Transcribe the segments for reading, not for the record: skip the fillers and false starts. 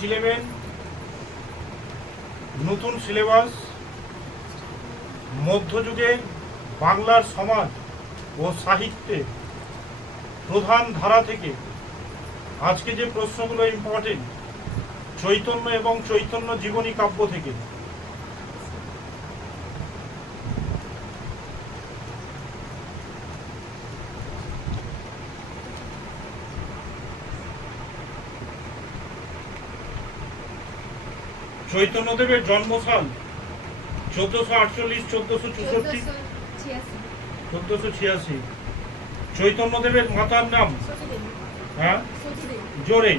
11 নতুন সিলেবাস মধ্যযুগে বাংলার সমাজ ও সাহিত্যে প্রধান ধারা থেকে আজকে যে প্রশ্নগুলো ইম্পর্টেন্ট চৈতন্য এবং চৈতন্য জীবনী কাব্য থেকে। চৈতন্যদেবের জন্মসাল 1448, 1464, 1486। চৈতন্যদেবের মাতার নাম হ্যাঁ জোরে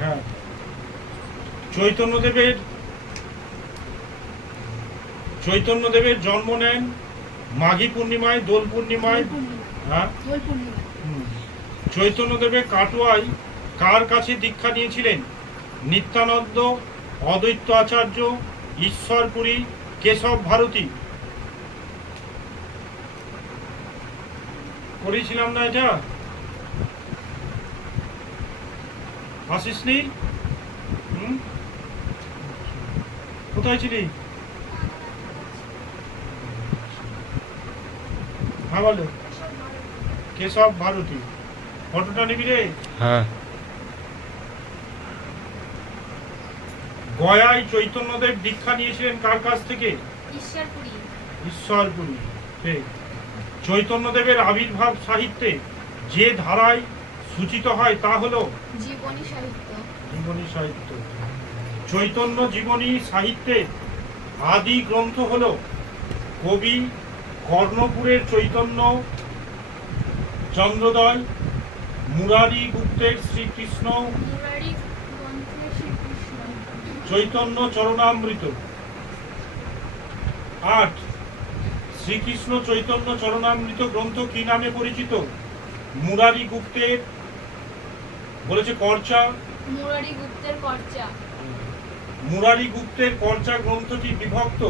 হ্যাঁ। চৈতন্যদেবের জন্ম নেন মাঘী পূর্ণিমায়, দোল পূর্ণিমায়। হ্যাঁ, চৈতন্যদেবের কাটোয়ায় কার কাছে দীক্ষা নিয়েছিলেন? নিত্যানন্দ, অদ্বৈত আচার্য, ঈশ্বরপুরী, কেশব ভারতী। করেছিলাম না এটা? আসিসনি? কোথায় ছিলি? হ্যাঁ বলো। কেশব ভারতী। ফটোটা নিবি রে? হ্যাঁ। গয়ায় চৈতন্যদেব দীক্ষা নিয়েছিলেন কার কাছ থেকে? ঈশ্বরপুরী। ঠিক। চৈতন্যদেবের আবির্ভাব সাহিত্যে যে ধারায় সূচিত হয় তা হলো জীবনী সাহিত্য। জীবনী সাহিত্য। চৈতন্য জীবনী সাহিত্যে আদি গ্রন্থ হলো কবি কর্ণপুরের চৈতন্য চন্দ্রোদয়, মুরারি গুপ্তের শ্রীকৃষ্ণ চৈতন্য চরণামৃত। 8 শ্রীকৃষ্ণ চৈতন্য চরণামৃত গ্রন্থ কি নামে পরিচিত? মুরারি গুপ্তের বলেছে কর্চা। মুরারি গুপ্তের কর্চা গ্রন্থটি বিভক্ত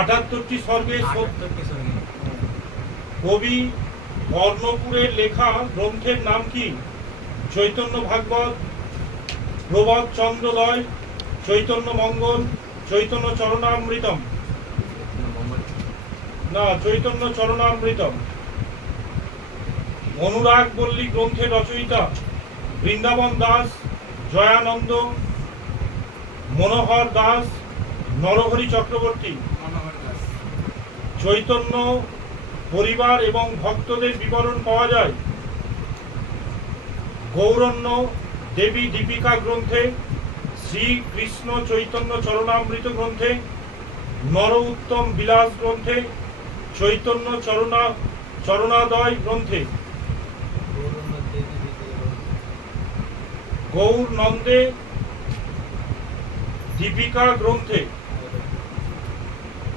78টি সর্গে। কবি কর্ণপুরের লেখা গ্রন্থের নাম কি? চৈতন্য ভাগবত, প্রবোধ চন্দ্রোদয়, চৈতন্য মঙ্গল, চৈতন্য চরণামৃতম। না, চৈতন্য চরণামৃতম। অনুরাগ বল্লী গ্রন্থের রচয়িতা বৃন্দাবন দাস, জয়ানন্দ, মনোহর দাস, নরহরি চক্রবর্তী। চৈতন্য পরিবার এবং ভক্তদের বিবরণ পাওয়া যায় গৌরণ্য দেবী দীপিকা গ্রন্থে, শ্রীকৃষ্ণ চৈতন্য চরণামৃত গ্রন্থে, নর উত্তম বিলাস গ্রন্থে, চৈতন্য চরণাদয় গ্রন্থে, গৌর নন্দে দীপিকা গ্রন্থে।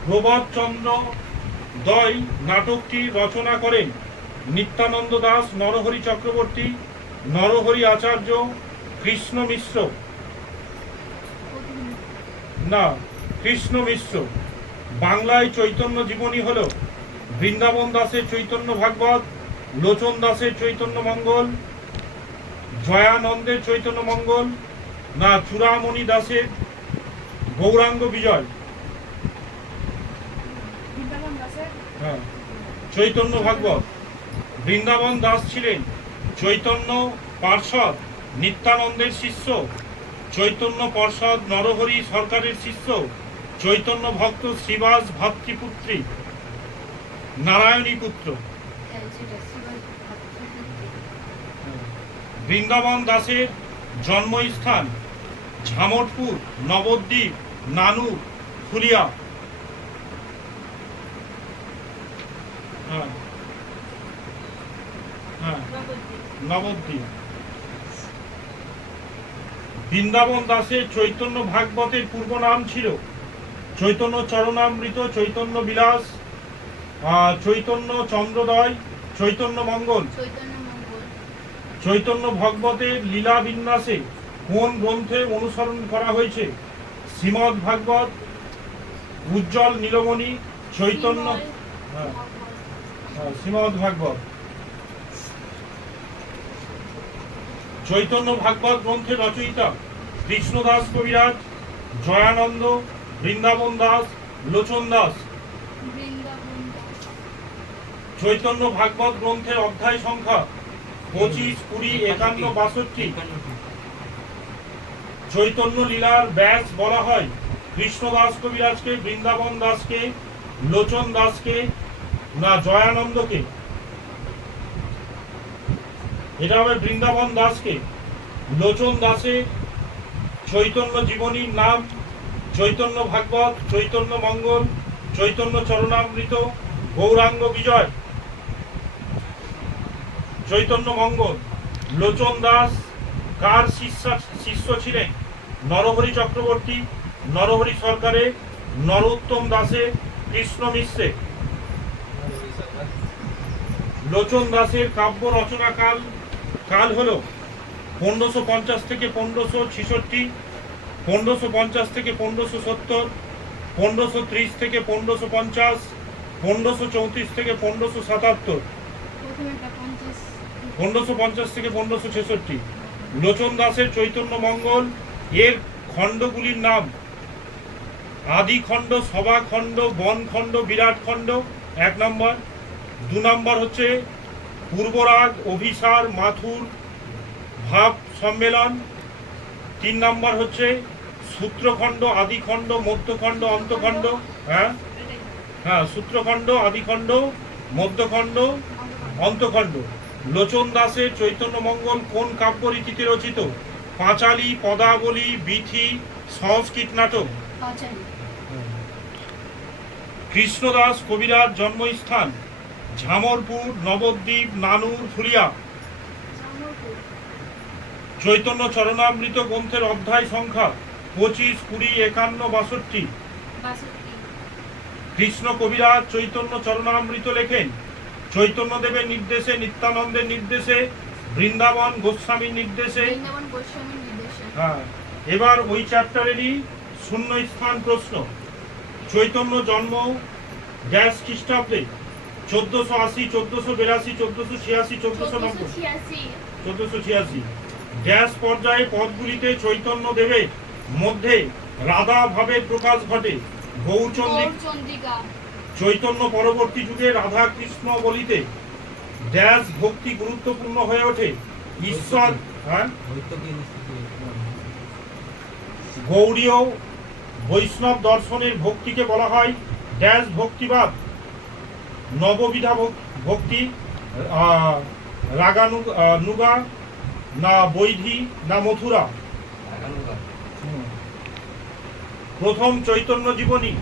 প্রবোধ চন্দ্র দয় নাটকটি রচনা করেন নিত্যানন্দ দাস, নরহরি চক্রবর্তী, নরহরি আচার্য, কৃষ্ণ মিশ্র। না, কৃষ্ণ মিশ্র। বাংলায় চৈতন্য জীবনী হল বৃন্দাবন দাসের চৈতন্য ভাগবত, লোচন দাসের চৈতন্য মঙ্গল, জয়ানন্দের চৈতন্য মঙ্গল। না, চূড়ামণি দাসের গৌরাঙ্গ বিজয়। হ্যাঁ, চৈতন্য ভাগবত। বৃন্দাবন দাস ছিলেন চৈতন্য পার্ষদ নিত্যানন্দের শিষ্য, চৈতন্য পার্ষদ নরহরি সরকারের শিষ্য, চৈতন্য ভক্ত শ্রীবাস ভাতৃপুত্রী নারায়ণী পুত্র। বৃন্দাবন দাসের জন্মস্থান ঝামটপুর, নবদ্বীপ, নানুর, ফুলিয়া। নবদ্বীপ। বৃন্দাবন দাসের চৈতন্য ভাগবতের পূর্ব নাম ছিল চৈতন্য চরণামৃত, চৈতন্য বিলাস, চৈতন্য চন্দ্রোদয়, চৈতন্য মঙ্গল। চৈতন্য ভাগবতের লীলা বিন্যাসে কোন গ্রন্থে অনুসরণ করা হয়েছে? শ্রীমদ ভাগবত, উজ্জ্বল নীলমণি, চৈতন্য শ্রীমদ ভাগবত। চৈতন্য ভাগবত গ্রন্থের রচয়িতা কৃষ্ণদাস কবিরাজ, জয়ানন্দ, বৃন্দাবন দাস, লোচন দাস। চৈতন্য ভাগবত গ্রন্থের অধ্যায় সংখ্যা 25, 20, 51, 62। চৈতন্য লীলার ব্যাস বলা হয় কৃষ্ণদাস কবিরাজকে, বৃন্দাবন দাসকে, লোচন দাসকে, না জয়ানন্দকে। এটা হবে বৃন্দাবন দাসকে। লোচন দাসের চৈতন্য জীবনীর নাম চৈতন্য ভাগবত, চৈতন্য মঙ্গল, চৈতন্য চরণামৃত, গৌরাঙ্গ বিজয়। চৈতন্য মঙ্গল। লোচন দাস কার শিষ্য ছিলেন? নরহরি চক্রবর্তী, নরহরি সরকারে, নরোত্তম দাসে, কৃষ্ণ মিশ্রে। লোচন দাসের কাব্য রচনা কাল হল 1550 থেকে 1566, 1550 থেকে 1570, 1530 থেকে 1550, 1534 থেকে 1577, 1550 থেকে 1566। লোচন দাসের চৈতন্য মঙ্গল এর খণ্ডগুলির নাম আদি খণ্ড, সভা খণ্ড, বন খণ্ড, বিরাট খণ্ড 1 নম্বর। 2 নম্বর হচ্ছে পূর্বরাগ, অভিসার, মাথুর, ভাব সম্মেলন। 3 নম্বর হচ্ছে সূত্রখণ্ড, আদিখণ্ড, মধ্যখণ্ড, অন্তখণ্ড। হ্যাঁ, সূত্রখণ্ড, আদিখণ্ড, মধ্যখণ্ড, অন্তখণ্ড। লোচন দাসের চৈতন্য মঙ্গল কোন কাব্য রীতিতে রচিত? পাঁচালী, পদাবলী, বিথি, সংস্কৃত নাটক। কৃষ্ণদাস কবিরাজ জন্মস্থান ঝামরপুর, নবদ্বীপ, নানুর, ফুলিয়া। চৈতন্য চরণামৃত গ্রন্থের অধ্যায় সংখ্যা 25, 20, 51, 62। কৃষ্ণ কবিরাজ চৈতন্য চরণামৃত লেখেন চৈতন্য দেবের নির্দেশে, নিত্যানন্দের নির্দেশে, বৃন্দাবন গোস্বামীর নির্দেশে। হ্যাঁ, এবার ওই চ্যাপ্টারেরই শূন্য স্থান প্রশ্ন। চৈতন্য জন্ম ড্যাশ খ্রিস্টাব্দে? 1480, 1482, 1486, 1490, 1486। ড্যাশ পর্যায়ে পদগুলিতে চৈতন্য দেবের মধ্যে রাধা ভাবের প্রকাশ ঘটে? গৌরচন্দ্রিকা। চৈতন্য পরবর্তী যুগে রাধা কৃষ্ণ বলিতে ড্যাশ ভক্তি গুরুত্বপূর্ণ হয়ে ওঠে? ঈশ্বর। হ্যাঁ, গৌড়ীয় বৈষ্ণব দর্শনের ভক্তিকে বলা হয় ড্যাশ ভক্তিবাদ? নববিধা ভক্তি, রাগানুগা, না বৈধি, না মথুরা? প্রথম চৈতন্য জীবনী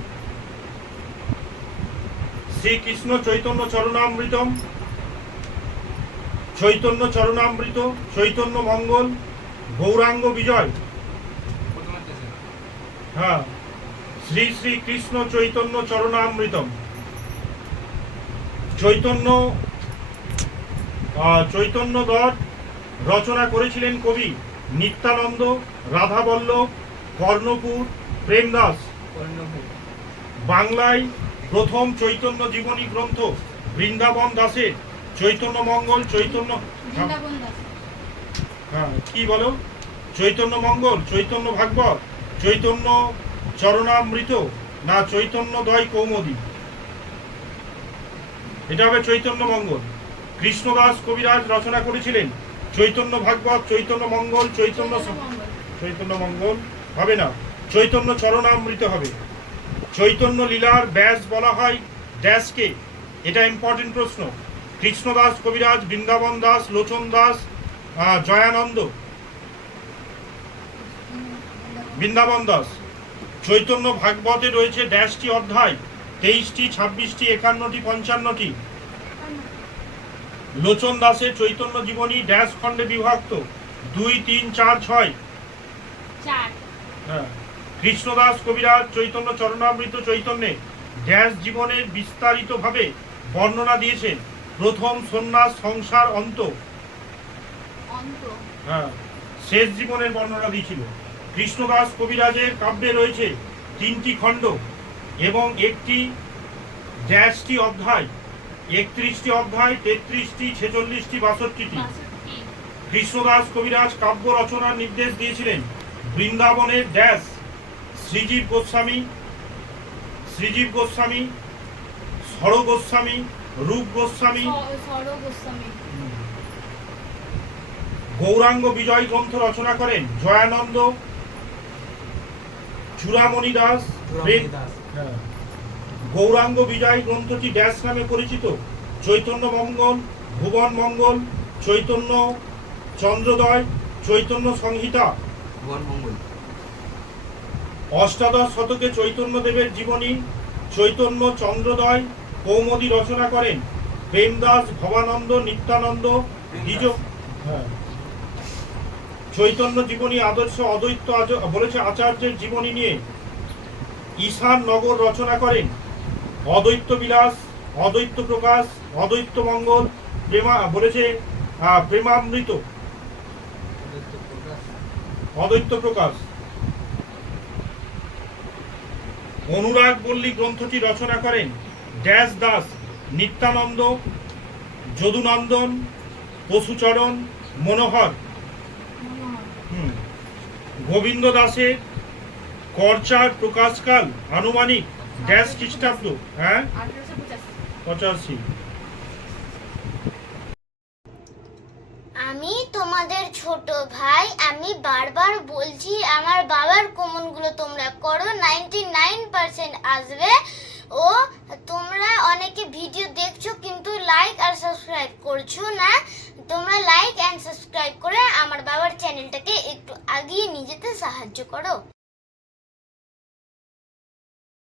শ্রীকৃষ্ণ চৈতন্য চরণামৃতম, চৈতন্য চরণামৃত, চৈতন্য মঙ্গল, গৌরাঙ্গ বিজয়। হ্যাঁ, শ্রী শ্রী কৃষ্ণ চৈতন্য চরণামৃতম। চৈতন্য দর রচনা করেছিলেন কবি নিত্যানন্দ, রাধাবল্লভ, কর্ণপুর, প্রেমদাস। বাংলায় প্রথম চৈতন্য জীবনী গ্রন্থ বৃন্দাবন দাসের চৈতন্য মঙ্গল, চৈতন্য। হ্যাঁ, কি বলো? চৈতন্য মঙ্গল, চৈতন্য ভাগবত, চৈতন্য চরণামৃত, না চৈতন্য দয় কৌমুদী? এটা হবে চৈতন্য মঙ্গল। কৃষ্ণদাস কবিরাজ রচনা করেছিলেন চৈতন্য ভাগবত, চৈতন্য মঙ্গল, চৈতন্য মঙ্গল হবে না, চৈতন্য চরণামৃত হবে। চৈতন্য লীলার ব্যাস বলা হয় ড্যাশকে? এটা ইম্পর্টেন্ট প্রশ্ন। কৃষ্ণদাস কবিরাজ, বৃন্দাবন দাস, লোচন দাস, জয়ানন্দ, বৃন্দাবন দাস। চৈতন্য ভাগবতে রয়েছে ড্যাশটি অধ্যায়? 23টি, 26টি, 51টি, 55টি। লোচন দাসের চৈতন্য জীবনী ড্যাশ খণ্ডে বিভক্ত? 2, 3, 4, 6? হ্যাঁ। কৃষ্ণদাস কবিরাজ চৈতন্য চরণামৃত চৈতন্যে ড্যাশ জীবনের বিস্তারিতভাবে বর্ণনা দিয়েছেন? প্রথম সন্ন্যাস, সংসার, অন্ত। হ্যাঁ, শেষ জীবনের বর্ণনা দিয়েছিল। কৃষ্ণদাস কবিরাজের কাব্যে রয়েছে 3টি খণ্ড এবং একটি ড্যাশটি অধ্যায়? 31টি অধ্যায়, 33টি, 46টি, 62টি? কৃষ্ণদাস কবিরাজ কাব্য রচনার নির্দেশ দিয়েছিলেন। বৃন্দাবনের ড্যাশ শ্রীজীব গোস্বামী, সর গোস্বামী, রূপ গোস্বামী, গৌরাঙ্গ বিজয় গ্রন্থ রচনা করেন জয়ানন্দ, চূড়ামণি দাস। হ্যাঁ। গৌরাঙ্গ বিজয় গ্রন্থটি ড্যাশ নামে পরিচিত। চৈতন্য মঙ্গল, ভুবন মঙ্গল, চৈতন্য চন্দ্রোদয়, চৈতন্য সংহিতা। অষ্টাদশ শতকে চৈতন্য দেবের জীবনী চৈতন্য চন্দ্রোদয় কৌমুদী রচনা করেন প্রেমদাস, ভবানন্দ, নিত্যানন্দ, দ্বিজ। হ্যাঁ। চৈতন্য জীবনী আদর্শ অদ্বৈত বলেছে আচার্যের জীবনী নিয়ে ঈশান নগর রচনা করেন অদ্বৈত বিলাস, অদ্বৈত প্রকাশ, অদ্বৈত মঙ্গল, বলেছে প্রেমামৃত, অদ্বৈত প্রকাশ। অনুরাগ বল্লী গ্রন্থটি রচনা করেন ড্যাশ দাস, নিত্যানন্দ, যদুনন্দন, পশুচরণ, মনোহর। গোবিন্দ দাসের করচার প্রকাশকাল আনুমানিক ড্যাশ খ্রিস্টাব্দ। হ্যাঁ, 85। আমি তোমাদের ছোট ভাই, আমি বারবার বলছি আমার বাবার কমেন্টগুলো তোমরা করো, 99% আসবে। ও তোমরা অনেকে ভিডিও দেখছো কিন্তু লাইক আর সাবস্ক্রাইব করছো না। তোমরা লাইক এন্ড সাবস্ক্রাইব করে আমার বাবার চ্যানেলটাকে একটু আগিয়ে নিয়ে যেতে সাহায্য করো।